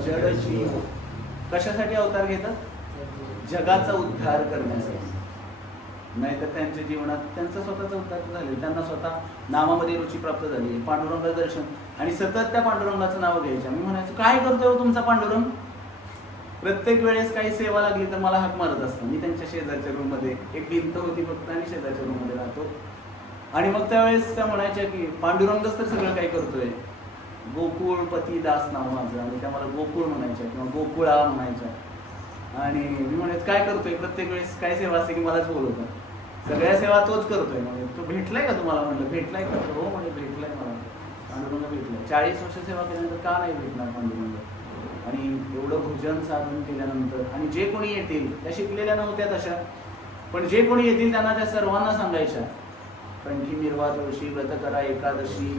जड जीव. कशासाठी अवतार घेतात? जगाचा उद्धार करण्यासाठी. नाहीतर त्यांच्या जीवनात त्यांचा स्वतःचा उद्धार झाले, त्यांना स्वतः नामामध्ये रुची प्राप्त झाली, पांडुरंगाचं दर्शन, आणि सतत त्या पांडुरंगाचं नाव घ्यायचं. मी म्हणायचो काय करतोय तुमचा पांडुरंग? प्रत्येक वेळेस काही सेवा लागली तर मला हाक मारत असतो. मी त्यांच्या शेजारच्या रूममध्ये, एक भिंत होती फक्त, आणि शेजारच्या रूममध्ये राहतो. आणि मग त्यावेळेस त्या म्हणायच्या की पांडुरंगच तर सगळं काही करतोय, गोकुळपती दास नाव माझं, आणि त्या मला गोकुळ म्हणायच्या किंवा गोकुळा म्हणायच्या. आणि मी म्हणायचं काय करतोय? प्रत्येक वेळेस काय सेवा असते की मलाच बोलवतात. सगळ्या सेवा तोच करतोय. म्हणजे तो भेटलाय का तुम्हाला? म्हणलं भेटलाय का? हो म्हणजे भेटलाय मला, पांडुरंग भेटलाय. 40 वर्ष सेवा केल्यानंतर का नाही भेटणार पांडुरंग? आणि एवढं भजन साधन केल्यानंतर, आणि जे कोणी येतील, त्या शिकलेल्या नव्हत्या तशा, पण जे कोणी येतील त्यांना त्या सर्वांना सांगायच्या, कंठी निर्वा तुळशी, व्रत करा एकादशी,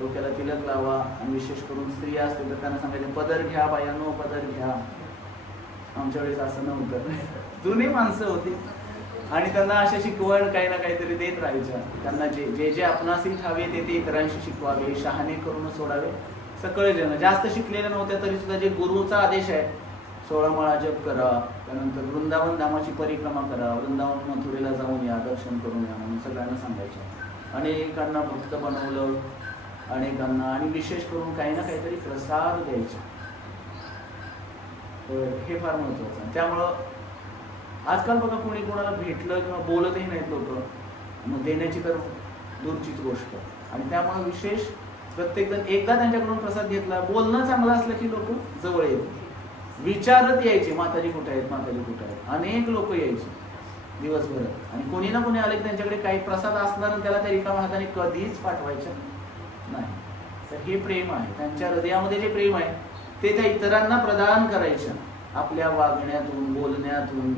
डोक्याला तिलक लावा, आणि विशेष करून स्त्रिया असतील तर त्यांना सांगायचे पदर घ्या बायानो, पदर घ्या. आमच्या वेळेस असं नव्हतं, जुनी माणसं होती, आणि त्यांना अशा शिकवण काही ना काहीतरी देत राहायच्या. त्यांना जे जे आपणासी ठावे ते इतरांशी शिकवावे, शहाणे करून सोडावे सकळ जन. जास्त शिकलेल्या नव्हत्या तरी सुद्धा जे गुरुचा आदेश आहे, 16 माळा जप करा, त्यानंतर वृंदावन धामाची परिक्रमा करा, वृंदावन मथुरेला जाऊन या, दर्शन करून या, म्हणून सगळ्यांना सांगायच्या. अनेकांना भक्त बनवलं, अनेकांना, आणि विशेष करून काही ना काहीतरी प्रसाद द्यायचा. हे फार महत्वाचं आहे. त्यामुळं आजकाल बघा कोणी कोणाला भेटलं किंवा बोलतही नाहीत लोक, मग देण्याची तर दूरचीच गोष्ट. आणि त्यामुळे विशेष प्रत्येक जण एकदा त्यांच्याकडून प्रसाद घेतला, बोलणं चांगलं असलं की लोक जवळ येतील, विचारत यायचे माताजी कुठे आहेत, माताजी कुठे आहेत. अनेक लोक यायचे दिवसभर, आणि कोणी ना कोणी आले की त्यांच्याकडे काही प्रसाद असणार आणि त्याला त्या रिकाम्या हाताने कधीच पाठवायचं नाही. तर हे प्रेम आहे, त्यांच्या हृदयामध्ये जे प्रेम आहे ते त्या इतरांना प्रदान करायचं, आपल्या वागण्यातून, बोलण्यातून,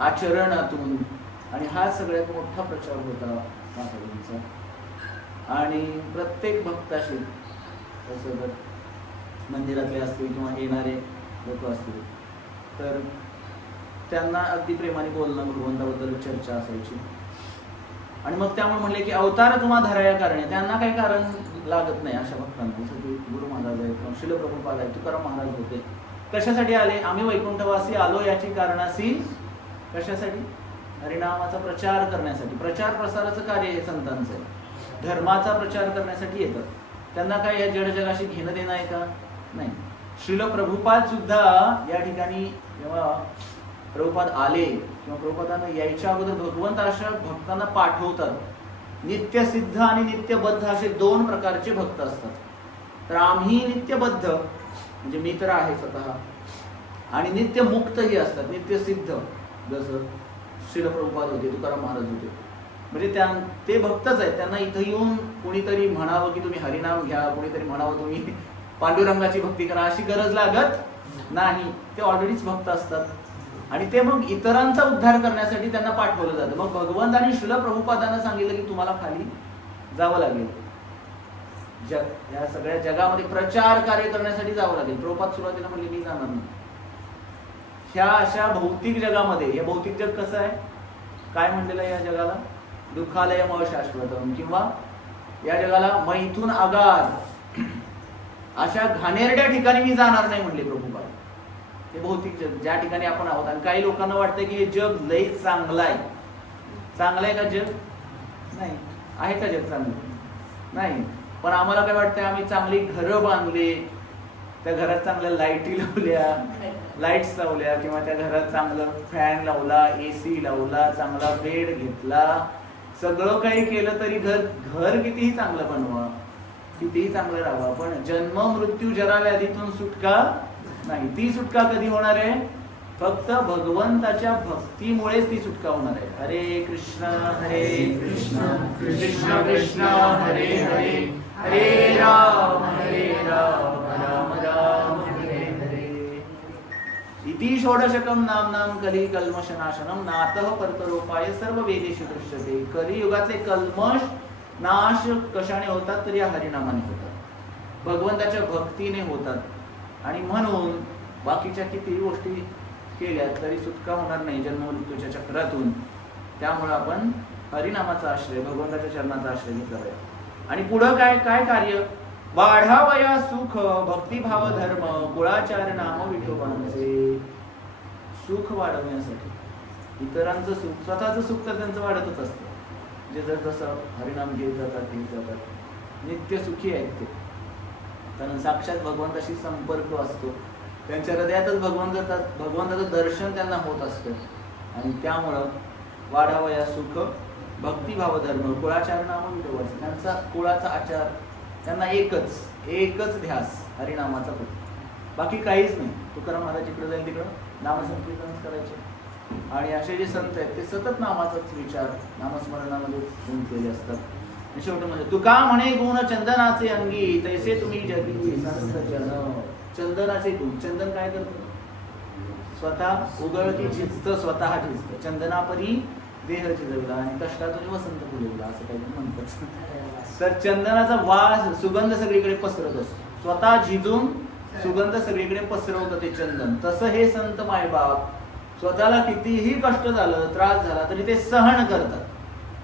आचरणातून. आणि हा सगळ्यात मोठा प्रचार होता माताजींचा. आणि प्रत्येक भक्ताशी, तसं जर मंदिरातले असतील किंवा येणारे लोक असतील तर त्यांना अगदी प्रेमाने बोलणं, भगवंताबद्दल चर्चा असायची. आणि मग त्यामुळे म्हणले की अवतार तुम्हा धराया कारणे, त्यांना काही कारण लागत नाही अशा भक्तांना. जसं की गुरु महाराज आहेत किंवा शिल प्रभुपाद आहेत, तुकाराम महाराज होते. कशासाठी आले? आम्ही वैकुंठवासी आलो याची कारणासी. कशासाठी? हरिनामाचा प्रचार करण्यासाठी. प्रचार प्रसाराचं कार्य हे संतांचं आहे. धर्माचा प्रचार करण्यासाठी येतात. त्यांना काय या जड जगाशी घेणं देणं आहे का? नाही. श्रील प्रभुपाद सुद्धा या ठिकाणी जेव्हा प्रभुपाद आले किंवा प्रभुपादांना यायच्या अगोदर भगवंत अशा भक्तांना पाठवतात. नित्यसिद्ध आणि नित्यबद्ध असे 2 प्रकारचे भक्त असतात. तर आम्ही नित्यबद्ध म्हणजे मी तर आहे स्वतः, आणि नित्यमुक्तही असतात, नित्यसिद्ध, जसं श्रील प्रभुपाद होते, तुकाराम महाराज होते. म्हणजे ते भक्तच आहेत. त्यांना इथं येऊन कोणीतरी म्हणावं की तुम्ही हरिनाम घ्या, कोणीतरी म्हणावं तुम्ही पांडुरंगाची भक्ती करा, अशी गरज लागत नाही. ते ऑलरेडीच भक्त असतात. आणि ते मग इतरांचा उद्धार करण्यासाठी त्यांना पाठवलं जातं. मग भगवंतांनी श्रील प्रभुपादांना सांगितलं की तुम्हाला खाली जावं लागेल, या सगळ्या जगामध्ये प्रचार कार्य करण्यासाठी जावं लागेल. प्रभुपाद सुरुवातीला म्हणले मी जाणार नाही. ह्या अशा भौतिक जगामध्ये, हे भौतिक जग कसं आहे, काय म्हणलेलं आहे या जगाला? दुःखालयम अशाश्वतम, किंवा या जगाला मैथून आगार, अशा घाणेरड्या ठिकाणी मी जाणार नाही म्हणले प्रभुपाद. हे भौतिक जग, ज्या ठिकाणी आपण आहोत. आणि काही लोकांना वाटतं की हे जग लई चांगलं आहे. चांगलं आहे का जग? नाही. आहे का जग चांगलं? नाही. पण आम्हाला काय वाटतं, आम्ही चांगली घरं बांधली, त्या घरात चांगल्या लाईटी लावल्या, लाईट्स लावल्या, किंवा त्या घरात चांगलं फॅन लावला, AC लावला, चांगला बेड घेतला, सगळं काही केलं तरी घर कितीही चांगलं बनवा, कितीही चांगलं राहावं, पण जन्म मृत्यू जरा व्याधीतून सुटका नाही. ती सुटका कधी होणार आहे? फक्त भगवंताच्या भक्तीमुळेच ती सुटका होणार आहे. हरे कृष्ण कृष्ण कृष्ण हरे हरे, हरे राम राम राम हरे हरे. इति षोडशकम नाम कली कल्मशनाशनम नातः कर्तरोपाय सर्व वेदेषु दृश्यते. कलियुगातले कल्मश नाश कशाने होतात? तर या हरिनामाने होतात, भगवंताच्या भक्तीने होतात. आणि म्हणून बाकीच्या किती गोष्टी केल्या तरी सुटका होणार नाही जन्म मृत्यूच्या चक्रातून. त्यामुळे आपण हरिनामाचा आश्रय, भगवंताच्या चरणाचा आश्रय घेतला पाहिजे. आणि पुढं काय काय कार्य? वाढावया सुख भक्तिभाव धर्म कुळाचार नाम विठोबांचे. सुख वाढवण्यासाठी इतरांचं सुख, स्वतःचं सुख तर त्यांचं वाढतच असतं. जे जर जसं हरिनाम घेत जातात नित्य सुखी आहेत ते, कारण साक्षात भगवंताशी संपर्क असतो, त्यांच्या हृदयातच भगवंताचं दर्शन त्यांना होत असतं. आणि त्यामुळं वाढावया सुख भक्तिभाव धर्म कुळाचार नाम विठोबांचे. त्यांचा कुळाचा आचार, त्यांना एकच ध्यास हरिनामाचा होतो, बाकी काहीच नाही. तुकाराम महाराज जिकडे जाईल तिकडं नामसंकीर्तनच करायचे. आणि असे जे संत आहेत ते सतत नामाचाच विचार नामस्मरणामध्ये गुंतलेले असतात. आणि शेवटी म्हणजे तुका म्हणे गुण चंदनाचे अंगी तैसे तुम्ही जगी संत जन. चंदनाचे गुण, चंदन काय करतं? स्वतः उगळती झिजतं, स्वतः झिजतं. चंदनापरी देह झिजवला आणि कष्टातून वसंत फुलवला असं काही म्हणतात. तर चंदनाचा वास सुगंध सगळीकडे पसरत असतो, स्वतः झिजून सुगंध सगळीकडे पसरवतं ते चंदन. तसं हे संत मायबाप स्वतःला कितीही कष्ट झालं, त्रास झाला तरी ते सहन करतात.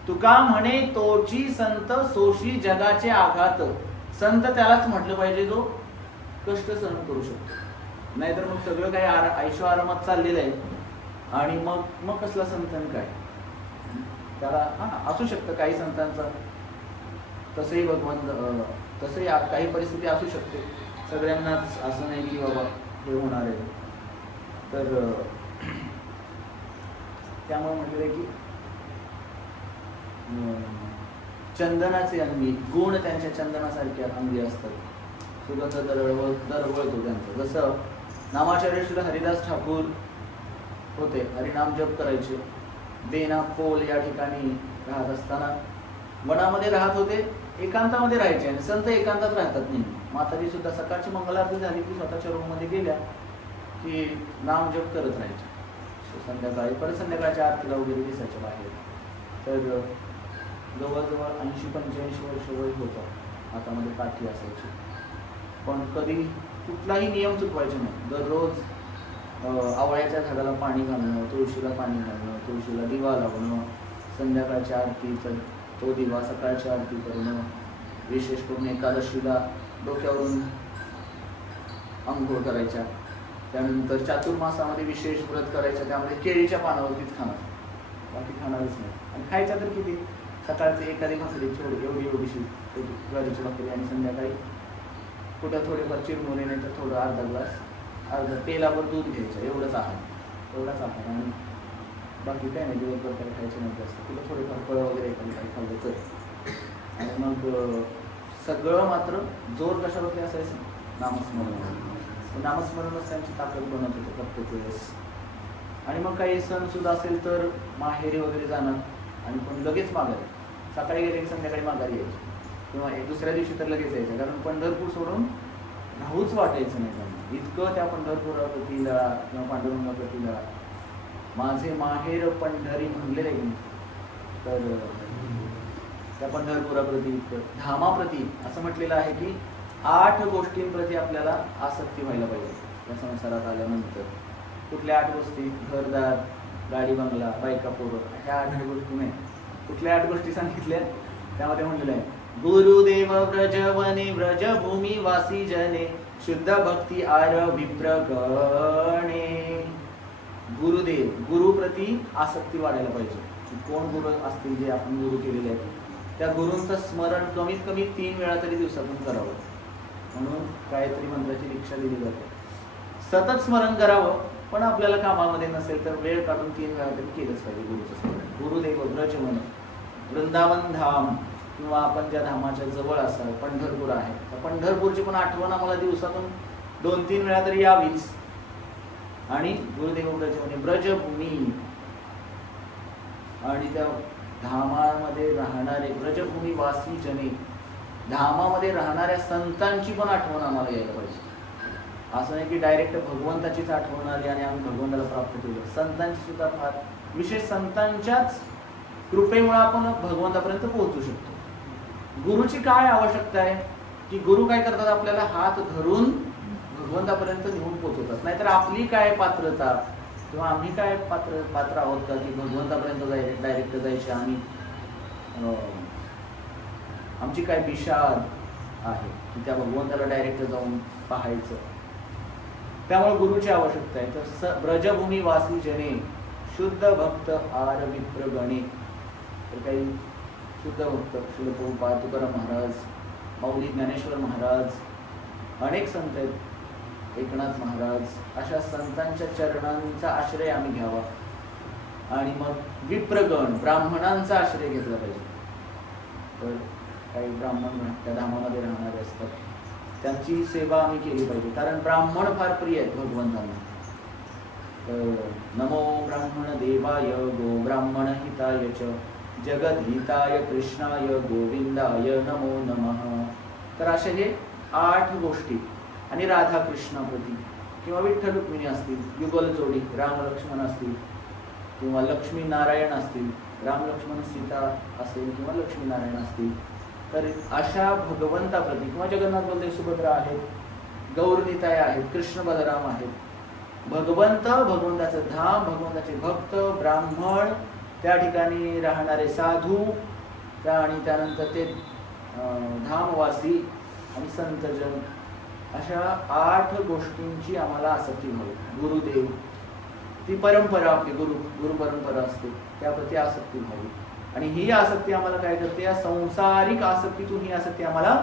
तुका म्हणे तोची संत सोशी जगाचे आघात. संत त्यालाच म्हटलं पाहिजे जो कष्ट सहन करू शकतो. नाहीतर मग सगळं काही ऐशो आरामात चाललेलं आहे आणि मग कसला संतन काय. त्याला असू शकतं काही संतांचा तसंही भगवंत, तसंही काही परिस्थिती असू शकते. सगळ्यांनाच असं नाही की बाबा हे होणार आहे. तर त्यामुळे म्हटलेलं की चंदनाचे अंगी, गुण त्यांच्या चंदनासारख्या अंगी असतात, सुगंध दरवळतो त्यांचा. जसं नामाचार्य श्री हरिदास ठाकूर होते, हरिनाम जप करायचे. बेना पोल या ठिकाणी राहत असताना वनामध्ये राहत होते, एकांतामध्ये राहायचे. आणि संत एकांतात राहतात नाही. म्हातारी सुद्धा सकाळची मंगलारती झाली की स्वतःच्या रूममध्ये गेल्या की नाम जप करत राहायचे. संध्याकाळी परत संध्याकाळच्या आरतीला वगैरे दिसायच्या बाहेर. तर जवळजवळ 80-85 वर्ष वय होतं. हातामध्ये काठी असायची, पण कधी कुठलाही नियम चुकवायचे नाही. दररोज आवळ्याच्या झाडाला पाणी घालणं, तुळशीला पाणी घालणं, तुळशीला दिवा लावणं, संध्याकाळच्या आरतीचा तो दिवा, सकाळची आरती करणं, विशेष करून एकादशीला डोक्यावरून अंघोळ करायच्या. त्यानंतर चातुर्मासामध्ये विशेष व्रत करायचं, त्यामध्ये केळीच्या पानावरतीच खाणार, बाकी खाणारच नाही. आणि खायच्या तर किती, सकाळचे एखादी भाकरी एवढीशी ज्वारीची भाकरी, आणि संध्याकाळी कुठं थोडेफार चिरमुरे नाही तर थोडं अर्धा तेलावर दूध घ्यायचं, एवढाच आहार. आणि बाकी काय नाही, दिवसभर काय खायचं नाही जास्त. कुठं थोडेफार फळं वगैरे एखादी काही खाल्लं तर. आणि मग सगळं मात्र जोर कशावरती असायचं? नामस्मरण. नामस्मरणच त्यांची ताकद बनत होतं प्रत्येक वेळेस. आणि मग काही सण सुद्धा असेल तर माहेरी वगैरे जाणार आणि पण लगेच माघारी. सकाळी गेले की संध्याकाळी माघारी यायची, किंवा दुसऱ्या दिवशी तर लगेच यायचं. कारण पंढरपूर सोडून राहूच वाटायचं नाही त्यांना. इतकं त्या पंढरपुराप्रती लळा किंवा पांडुरंगाप्रती लळा. माझे माहेर पंढरी म्हणलेलं आहे. तर त्या पंढरपुराप्रती इतकं, धामाप्रती असं म्हटलेलं आहे की 8 गोष्टींप्रती आपल्याला आसक्ती व्हायला पाहिजे या संसारात आल्यानंतर. कुठल्या 8 गोष्टी? घरदार, गाडी बंगला, बायका पोरं, ह्या 8 गोष्टी नाही. कुठल्या 8 गोष्टी सांगितल्या? त्यामध्ये म्हणलेलं आहे गुरुदेव व्रजवने व्रजभूमी वासी जने शुद्ध भक्ती आर विप्रगणे. गुरुदेव, गुरुप्रती आसक्ती वाढायला पाहिजे. कोण गुरु असतील जे आपण गुरु केलेले आहेत त्या गुरूंचं स्मरण कमीत कमी 3 वेळा तरी दिवसातून करावं. म्हणून गायत्री मंत्राची दीक्षा दिली जाते. सतत स्मरण करावं, पण आपल्याला कामामध्ये नसेल तर वेळ काढून 3 वेळा तरी केलंच पाहिजे गुरुचं स्मरण. गुरुदेव ब्रजमन, वृंदावन धाम, किंवा आपण ज्या धामाच्या जवळ असाल पंढरपूर आहे, तर पंढरपूरची पण आठवण आम्हाला दिवसातून 2-3 वेळा तरी यावीच. आणि गुरुदेव ब्रजमने ब्रजभूमी, आणि त्या धामामध्ये राहणारे ब्रजभूमी वासी जने, धामामध्ये राहणाऱ्या संतांची पण आठवण आम्हाला यायला पाहिजे. असं नाही की डायरेक्ट भगवंताचीच आठवण आली आणि आम्ही भगवंताला प्राप्त केलं. संतांची सुद्धा फार विशेष, संतांच्याच कृपेमुळे आपण भगवंतापर्यंत पोहोचू शकतो. गुरुची काय आवश्यकता आहे की गुरु काय करतात? आपल्याला हात धरून भगवंतापर्यंत नेऊन पोहोचवतात. नाहीतर आपली काय पात्रता किंवा आम्ही काय पात्र आहोत का की भगवंतापर्यंत डायरेक्ट जायचे? आम्ही आमची काय बिशाद आहे की त्या भगवंताला डायरेक्ट जाऊन पाहायचं. त्यामुळे गुरुची आवश्यकता आहे. तर ब्रजभूमी वासी जने शुद्ध भक्त आर विप्रगणे. तर काही शुद्ध भक्त श्रील प्रभुपाद, तुकाराम महाराज, माऊली ज्ञानेश्वर महाराज, अनेक संत आहेत, एकनाथ महाराज, अशा संतांच्या चरणांचा आश्रय आम्ही घ्यावा. आणि मग विप्रगण ब्राह्मणांचा आश्रय घेतला पाहिजे. तर काही ब्राह्मण त्या धामामध्ये राहणारे असतात, त्यांची सेवा आम्ही केली पाहिजे, कारण ब्राह्मण फार प्रिय आहेत भगवंतांना. तर नमो ब्राह्मण देवाय गो ब्राह्मण हिताय च जगद्हिताय कृष्णाय गोविंदाय नमो नमः. तर असे हे 8 गोष्टी. आणि राधा कृष्णाप्रती किंवा विठ्ठल रुक्मिणी असतील, युगल जोडी राम लक्ष्मण असतील, किंवा लक्ष्मी नारायण असतील, राम लक्ष्मण सीता असेल किंवा लक्ष्मी नारायण असतील, तर अशा भगवंताप्रती किंवा जगन्नाथ बलदेव सुभद्रा आहेत, गौरनीताय आहेत, कृष्ण बलराम आहेत, भगवंत, भगवंताचं धाम, भगवंताचे भक्त, ब्राह्मण, त्या ठिकाणी राहणारे साधू, आणि त्यानंतर ते धामवासी आणि संतजन, अशा 8 गोष्टींची आम्हाला आसक्ती व्हावी. गुरुदेव, ती परंपरा आपली गुरु परंपरा असते, त्याप्रती आसक्ती व्हावी. आणि ही आसक्ती आम्हाला काय करते, या संसारिक आसक्तीतून ही आसक्ती आम्हाला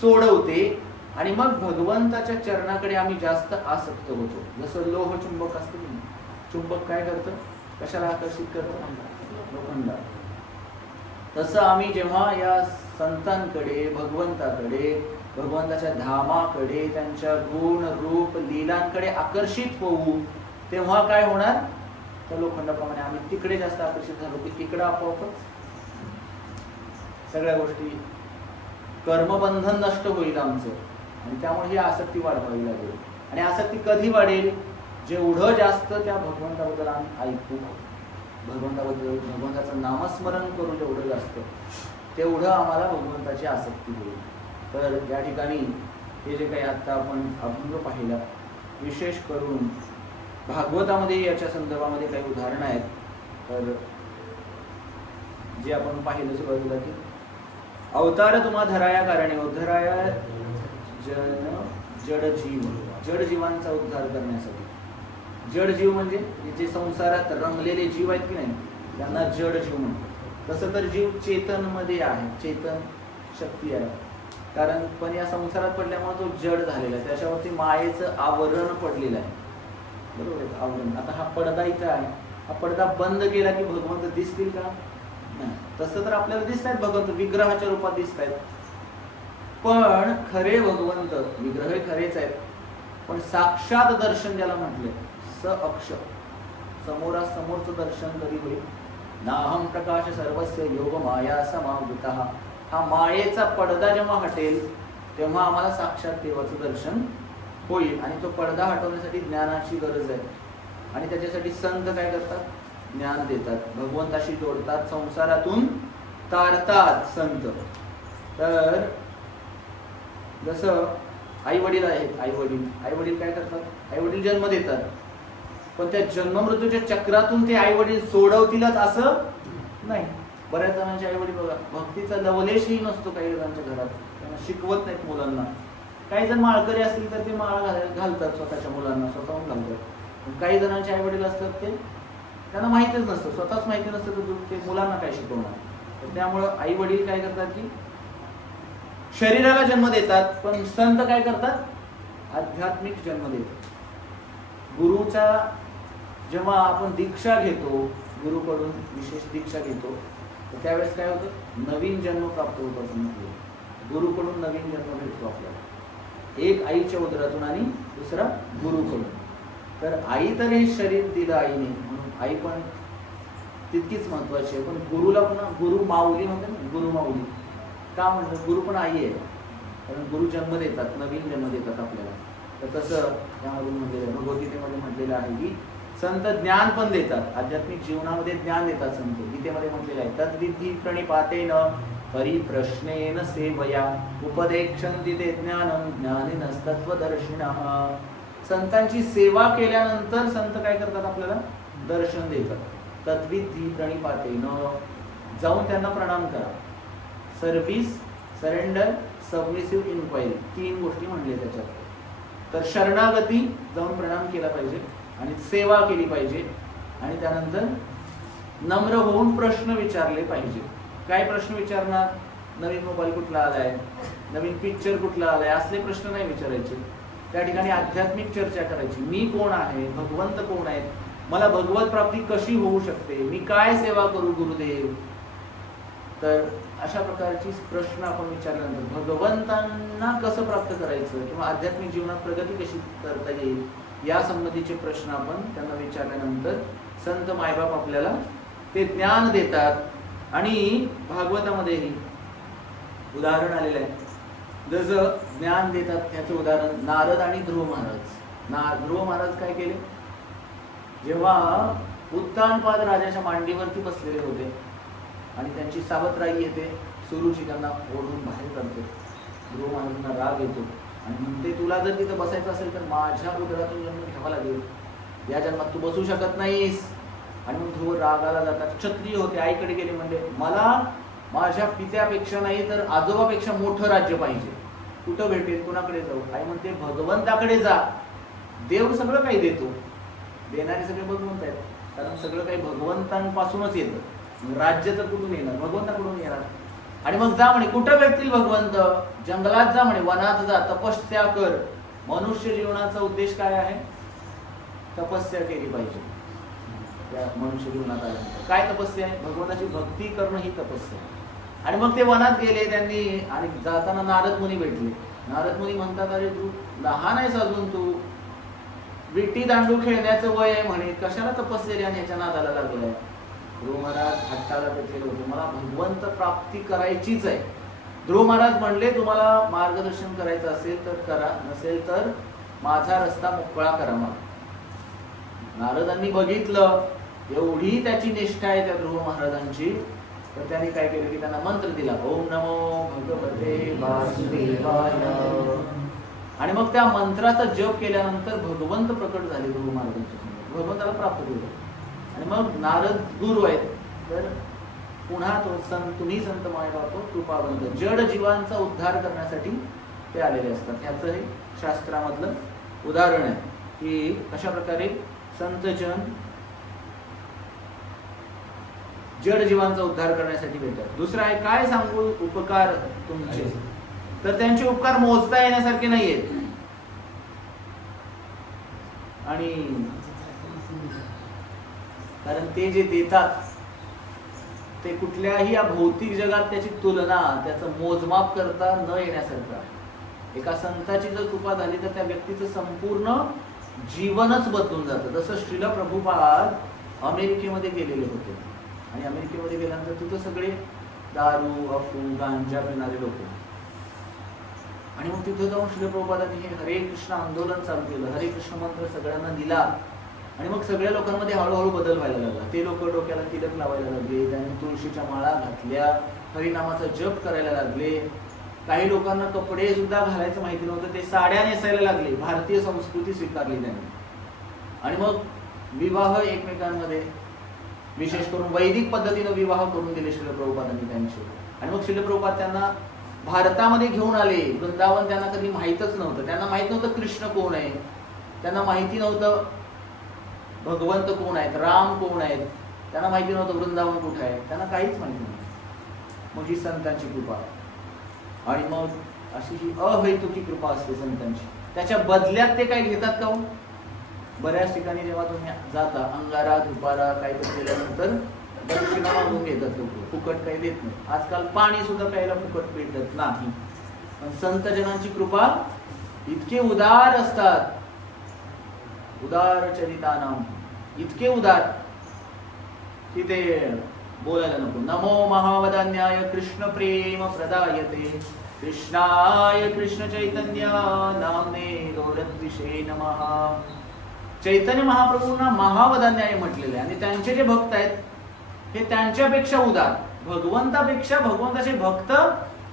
सोडवते. आणि मग भगवंताच्या चरणाकडे आम्ही जास्त आसक्त होतो. जसं लोह चुंबक असतं की, चुंबक काय करतं, कशाला आकर्षित करतं, लोखंडा. तसं आम्ही जेव्हा या संतांकडे, भगवंताकडे, भगवंताच्या धामाकडे, त्यांच्या गुण रूप लीलांकडे आकर्षित होऊ, तेव्हा काय होणार, तर लोखंडाप्रमाणे आम्ही तिकडे जास्त आकर्षित झालो की तिकडे आपोआपच सगळ्या गोष्टी, कर्मबंधन नष्ट होईल आमचं. आणि त्यामुळे ही आसक्ती वाढवावी लागेल. आणि आसक्ती कधी वाढेल, जेवढं जास्त त्या भगवंताबद्दल आम्ही ऐकू, भगवंताबद्दल भगवंताचं नामस्मरण करू जेवढं जास्त, तेवढं आम्हाला भगवंताची आसक्ती होईल. तर या ठिकाणी हे जे काही आता आपण अभंग पाहिला, विशेष करून भागवतामध्ये याच्या संदर्भामध्ये काही उदाहरणं आहेत. तर जे आपण पाहिलं सुरुवातीला की अवतार तुम्हा धराया कारणे, उद्धराया जड जीवांचा उद्धार करण्यासाठी. जड जीव म्हणजे जे संसारात रमलेले जीव आहेत की नाही, त्यांना जड जीव म्हणतात. तसं तर जीव चेतनमध्ये आहे, चेतन शक्ती आहे. कारण पण या संसारात पडल्यामुळे तो जड झालेला आहे, त्याच्यावरती मायेचं आवरण पडलेलं आहे. बरोबर आहे, आवरण. आता हा पडदा इथं आहे, हा पडदा बंद केला की भगवंत दिसतील का, नाही. तसं तर आपल्याला दिसत आहेत भगवंत, विग्रहाच्या रूपात दिसत आहेत. पण खरे भगवंत, विग्रह खरेच आहेत, पण साक्षात दर्शन ज्याला म्हटले, स अक्ष, समोरासमोरचं दर्शन कधी होईल, नाहम प्रकाश सर्वस्य योग माया समावृतः. हा मायेचा पडदा जेव्हा हटेल तेव्हा आम्हाला साक्षात देवाचं दर्शन होईल. आणि तो पडदा हटवण्यासाठी ज्ञानाची गरज आहे. आणि त्याच्यासाठी संत काय करतात, ज्ञान देतात, भगवंताशी जोडतात, संसारातून तारतात संत. तर जसं आई वडील आहेत, आई वडील काय करतात, आई वडील जन्म देतात, पण त्या जन्ममृत्यूच्या चक्रातून ते आई वडील सोडवतीलच असं नाही. बऱ्याच जणांचे आई वडील बघा, भक्तीचा लवलेशही नसतो काही जणांच्या घरात, त्यांना शिकवत नाहीत मुलांना. काही जण माळकरी असतील तर ते माळ घालतात स्वतःच्या मुलांना, स्वतःहून घालतात. काही जणांचे आई वडील असतात ते त्यांना माहितीच नसतं, स्वतःच माहिती नसतं तर ते मुलांना काय शिकवणार. तर त्यामुळं आई वडील काय करतात की शरीराला जन्म देतात, पण संत काय करतात, आध्यात्मिक जन्म देतात. गुरुचा जेव्हा आपण दीक्षा घेतो, गुरुकडून विशेष दीक्षा घेतो, तर त्यावेळेस काय होतं, नवीन जन्म प्राप्त होतो असं म्हटलं. गुरुकडून नवीन जन्म भेटतो आपल्याला, एक आईच्या उदरातून आणि दुसरा गुरुकडून. तर आई तर हे शरीर दिलं आईने, म्हणून आई पण तितकीच महत्वाची आहे. पण गुरुला पण गुरु माऊली म्हणतात ना, गुरु माऊली का म्हणतात, गुरु पण आई आहे, कारण गुरु जन्म देतात, नवीन जन्म देतात आपल्याला. तर तसं त्यामधून म्हटलेलं आहे, भगवद्गीतेमध्ये म्हटलेलं आहे की संत ज्ञान पण देतात, आध्यात्मिक जीवनामध्ये ज्ञान देतात संत. गीतेमध्ये म्हटलेलं आहे, तद्विधी प्रणिपातेन परिप्रश्नेन सेवया उपदेक्षन्ति ते ज्ञानं ज्ञानिनस्तत्वदर्शिनः. संतांची सेवा केल्यानंतर संत काय करतात, आपल्याला दर्शन देतात. तद्विधी प्रणिपातेन, जाऊन त्यांना प्रणाम करा. सर्व्हिस, सरेंडर, सबमिसिव्ह इन्क्वायरी, 3 गोष्टी म्हणले त्याच्यात. तर शरणागती, जाऊन प्रणाम केला पाहिजे आणि सेवा केली पाहिजे आणि त्यानंतर नम्र होऊन प्रश्न विचारले पाहिजे. काय प्रश्न विचारणार? नवीन मोबाईल कुठला आलाय, नवीन पिक्चर कुठला आलाय, असले प्रश्न नाही विचारायचे. त्या ठिकाणी आध्यात्मिक चर्चा करायची. मी कोण आहे, भगवंत कोण आहेत, मला भगवत प्राप्ती कशी होऊ शकते, मी काय सेवा करू गुरुदेव. तर अशा प्रकारची प्रश्न आपण विचारल्यानंतर भगवंतांना कसं प्राप्त करायचं किंवा आध्यात्मिक जीवनात प्रगती कशी करता येईल या संबंधीचे प्रश्न आपण त्यांना विचारल्यानंतर संत मायबाप आपल्याला ते ज्ञान देतात. आणि भागवतामध्येही उदाहरण आलेलं आहे. जसं ज्ञान देतात त्याचं उदाहरण नारद आणि ध्रुव महाराज. ध्रुव महाराज काय केले? जेव्हा उत्तानपाद राजाच्या मांडीवरती बसलेले होते आणि त्यांची सावत्राई येते, सुरुची त्यांना ओढून बाहेर काढते. ध्रुव महाराजांना राग येतो आणि म्हणते, तुला जर तिथं बसायचं असेल तर माझ्या उदरातून जन्म घ्यावा लागेल, या जन्मात तू बसू शकत नाहीस. आणि मग ध्रुव रागाला जातात. क्षत्रिय होते, आईकडे गेले, म्हणजे मला माझ्या पित्यापेक्षा नाही तर आजोबापेक्षा मोठं राज्य पाहिजे. कुठं भेटेल, कुणाकडे जाऊ? आई म्हणते, भगवंताकडे जा, देव सगळं काही देतो, देणारे सगळे भगवंत आहेत, कारण सगळं काही भगवंतांपासूनच येतं. राज्य तर कुठून येणार? भगवंताकडून येणार. आणि मग जा म्हणे. कुठं भेटतील भगवंत? जंगलात जा म्हणे, वनात जा, तपस्या कर. मनुष्य जीवनाचा उद्देश काय आहे? तपस्या केली पाहिजे. त्या मनुष्य जीवनात आल्यानंतर काय तपस्या आहे? भगवंताची भक्ती करणं ही तपस्या. आणि मग ते वनात गेले त्यांनी, आणि जाताना नारद मुनी भेटले. नारद मुनी म्हणतात, अरे तू लहान आहेस अजून, तू विटी दांडू खेळण्याचं वय आहे म्हणे, कशाला तपस्या आणि ह्याच्या नादाला लागलाय? ध्रुव महाराज हट्टाला पेटलेले होते, मला भगवंत प्राप्ती करायचीच आहे. ध्रुव महाराज म्हणले, तुम्हाला मार्गदर्शन करायचं असेल तर करा, नसेल तर माझा रस्ता मोकळा करा. मला नारदांनी बघितलं एवढी त्याची निष्ठा आहे त्या ध्रुव महाराजांची, तर त्यांनी काय केलं की त्यांना मंत्र दिला, ओम नमो भगवते वासुदेवाय. आणि मग त्या मंत्राचा जप केल्यानंतर भगवंत प्रकट झाले ध्रुव महाराजांच्या समोर, भगवंताला प्राप्त केलं. आणि मग नारद गुरु आहेत, तर पुन्हा तो तुम्ही संत मायबाप कृपावंत, जड जीवांचा उद्धार करण्यासाठी ते आलेले असतात. ह्याचं हे शास्त्रामधलं उदाहरण आहे की कशा प्रकारे संतजन जड जीवांचा उद्धार करण्यासाठी भेटतात. दुसरं आहे, काय सांगू उपकार तुमचे, तर त्यांचे उपकार मोजता येण्यासारखे नाहीयेत. आणि कारण ते जे देतात ते कुठल्याही या भौतिक जगात त्याची तुलना, त्याचं मोजमाप करता न येण्यासारखं आहे. एका संताची जर कृपा झाली तर त्या व्यक्तीचं संपूर्ण जीवनच बदलून जातं. जसं श्रील प्रभुपाद अमेरिकेमध्ये गेलेले होते आणि अमेरिकेमध्ये गेल्यानंतर तिथं सगळे दारू, अफू, गांजा पिणारे लोक, आणि मग तिथे जाऊन श्रील प्रभुपादांनी हे हरे कृष्ण आंदोलन चालू केलं, हरे कृष्ण मंत्र सगळ्यांना दिला. आणि मग सगळ्या लोकांमध्ये हळूहळू बदल व्हायला लागला. ते लोक डोक्याला तिलक लावायला लागले, त्यांनी तुळशीच्या माळा घातल्या, हरिनामाचा जप करायला लागले. काही लोकांना कपडे सुद्धा घालायचं माहिती नव्हतं, ते साड्या नेसायला लागले, भारतीय संस्कृती स्वीकारली त्यांनी. आणि मग विवाह एकमेकांमध्ये, विशेष करून वैदिक पद्धतीनं विवाह करून दिले श्रील प्रभुपादांनी त्यांचे. आणि मग श्रील प्रभुपाद त्यांना भारतामध्ये घेऊन आले. वृंदावन त्यांना कधी माहीतच नव्हतं, त्यांना माहित नव्हतं कृष्ण कोण आहे, त्यांना माहिती नव्हतं भगवंत कोण आहेत, राम कोण आहेत, त्यांना माहिती नव्हतं वृंदावन कुठे आहे, त्यांना काहीच माहिती नव्हतं. मग ही संतांची कृपा. आणि मग अशी ही अहैतुकी कृपा असते संतांची. त्याच्या बदल्यात ते काय घेतात का हो? बऱ्याच ठिकाणी जेव्हा तुम्ही जाता, अंगारा धुपारा काहीतरी केल्यानंतर दक्षिणा मागून घेतात लोक, फुकट काही देत नाही. आजकाल पाणी सुद्धा प्यायला फुकट भेटत नाही. पण संतजनांची कृपा इतके उदार असतात, उदार चरितानाम, इतके उदार की ते बोलायला नको. नमो महावदान्याय कृष्ण प्रेम प्रदायते कृष्णाय कृष्ण चैतन्य नामने गौरद्विषे नमः. चैतन्य महाप्रभूंना महावदान्याय म्हटलेले आहे आणि त्यांचे जे भक्त आहेत हे त्यांच्यापेक्षा उदार, भगवंतापेक्षा भगवंताचे भक्त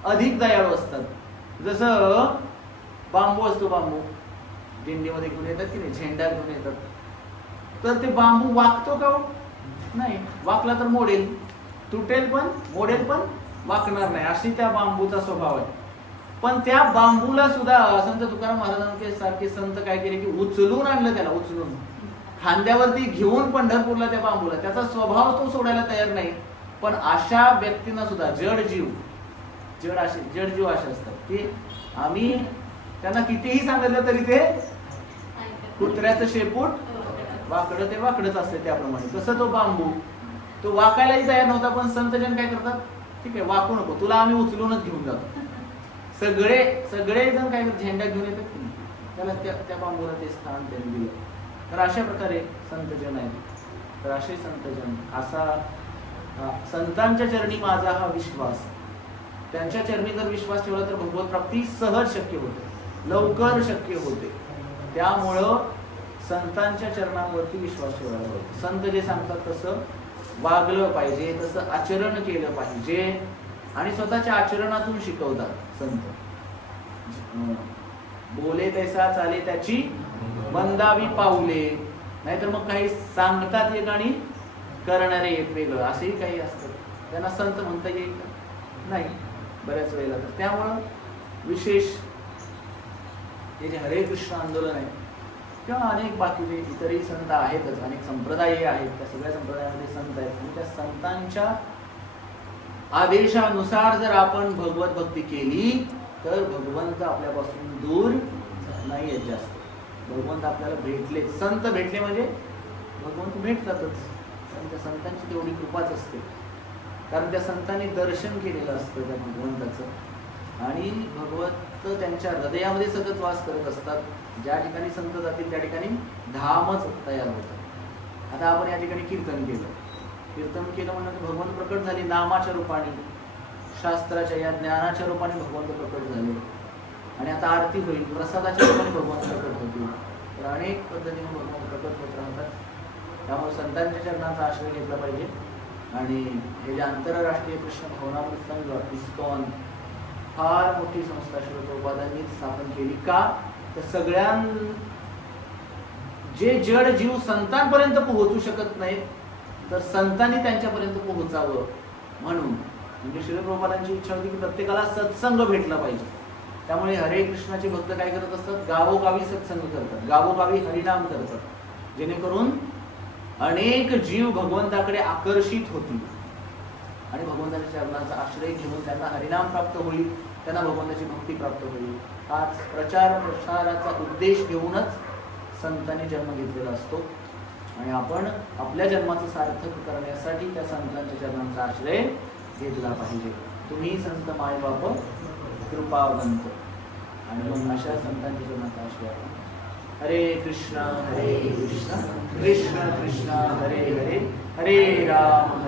अधिक दयाळू असतात. जसं बांबू असतो, बांबू दिंडीमध्ये घेऊन येतात की नाही, झेंडा घेऊन येतात, तर ते बांबू वाकतो का? नाही, वाकला तर मोडेल, तुटेल पण, मोडेल पण, वाकणार नाही. अशी त्या बांबूचा स्वभाव आहे. पण त्या बांबूला सुद्धा संत तुकाराम महाराजांचे सारखे संत काय केले की उचलून आणलं, त्याला उचलून खांद्यावरती घेऊन पंढरपूरला त्या बांबूला. त्याचा स्वभाव तो सोडायला तयार नाही. पण अशा व्यक्तींना सुद्धा जड जीव असे असतात की आम्ही त्यांना कितीही सांगितलं तरी ते कुत्र्याचं शेपूट वाकडं ते वाकडच असते. त्याप्रमाणे तसं तो बांबू तो वाकायलाही तयार नव्हता. पण संतजन काय करतात, ठीक आहे वाकू नको, तुला आम्ही उचलूनच घेऊन जातो. सगळे जण काय करतात, झेंडा घेऊन येतात, त्याला त्या बांबूला ते स्थान त्यांनी दिलं. तर अशा प्रकारे संतजन आहेत. तर असे संतजन असा संतांच्या चरणी माझा हा विश्वास. त्यांच्या चरणी जर विश्वास ठेवला तर भगवत प्राप्ती सहज शक्य होते, लवकर शक्य होते. त्यामुळं संतांच्या चरणांवरती विश्वास ठेवायला पाहिजे. संत जे सांगतात तसं वागलं पाहिजे, तसं आचरण केलं पाहिजे. आणि स्वतःच्या आचरणातून शिकवतात संत. बोले तैसा चाले त्याची वंदावी पाऊले. नाहीतर मग काही सांगतात एक आणि करणारे एक वेगळं, असेही काही असतं. त्यांना संत म्हणता येईल नाही बऱ्याच वेळेला. तर त्यामुळं विशेष हे जे हरे कृष्ण आंदोलन आहे किंवा अनेक बाकीचे इतरही संत आहेतच, अनेक संप्रदाय आहेत, त्या सगळ्या संप्रदायामध्ये संत आहेत. आणि त्या संतांच्या आदेशानुसार जर आपण भगवत भक्ती केली तर भगवंत आपल्यापासून दूर नाही आहेत जास्त. भगवंत आपल्याला भेटले, संत भेटले म्हणजे भगवंत भेटतातच. कारण त्या संतांची तेवढी कृपाच असते. कारण त्या संतांनी दर्शन केलेलं असतं त्या भगवंताचं. आणि भगवंत त्यांच्या हृदयामध्ये सतत वास करत असतात. ज्या ठिकाणी संत जातील त्या ठिकाणी धामच तयार होतं. आता आपण या ठिकाणी कीर्तन केलं म्हणून भगवंत प्रकट झाले नामाच्या रूपाने, शास्त्राच्या या ज्ञानाच्या रूपाने भगवंत प्रकट झाले. आणि आता आरती होईल, प्रसादाच्या रूपाने भगवंत प्रकट होतील. तर अनेक पद्धतीने भगवंत प्रकट होत राहतात. त्यामुळे संतांच्या चरणाचा आश्रय घेतला पाहिजे. आणि हे जे आंतरराष्ट्रीय कृष्ण भवनामृत संघ इस्कॉन फार मोठी संस्था श्री प्रभुपादांनी स्थापन केली. का तर सगळ्यां जे जड जीव संतांपर्यंत पोहोचू शकत नाहीत तर संतांनी त्यांच्यापर्यंत पोहोचावं म्हणून. म्हणजे श्री प्रभुपादांची इच्छा होती की प्रत्येकाला सत्संग भेटला पाहिजे. त्यामुळे हरे कृष्णाचे भक्त काय करत असतात, गावोगावी सत्संग करतात, गावोगावी हरिनाम करतात, जेणेकरून अनेक जीव भगवंताकडे आकर्षित होतील आणि भगवंताच्या चरणाचा आश्रय घेऊन त्यांना हरिनाम प्राप्त होईल, त्यांना भगवंताची भक्ती प्राप्त होईल. हाच प्रचार प्रसाराचा उद्देश घेऊनच संतांनी जन्म घेतलेला असतो. आणि आपण आपल्या जन्माचं सार्थक करण्यासाठी त्या संतांच्या चरणांचा आश्रय घेतला पाहिजे. तुम्ही संत मायबाप कृपावंत. आणि मग अशा संतांच्या चरणांचा आश्रय. हरे कृष्ण कृष्ण कृष्ण हरे हरे, हरे राम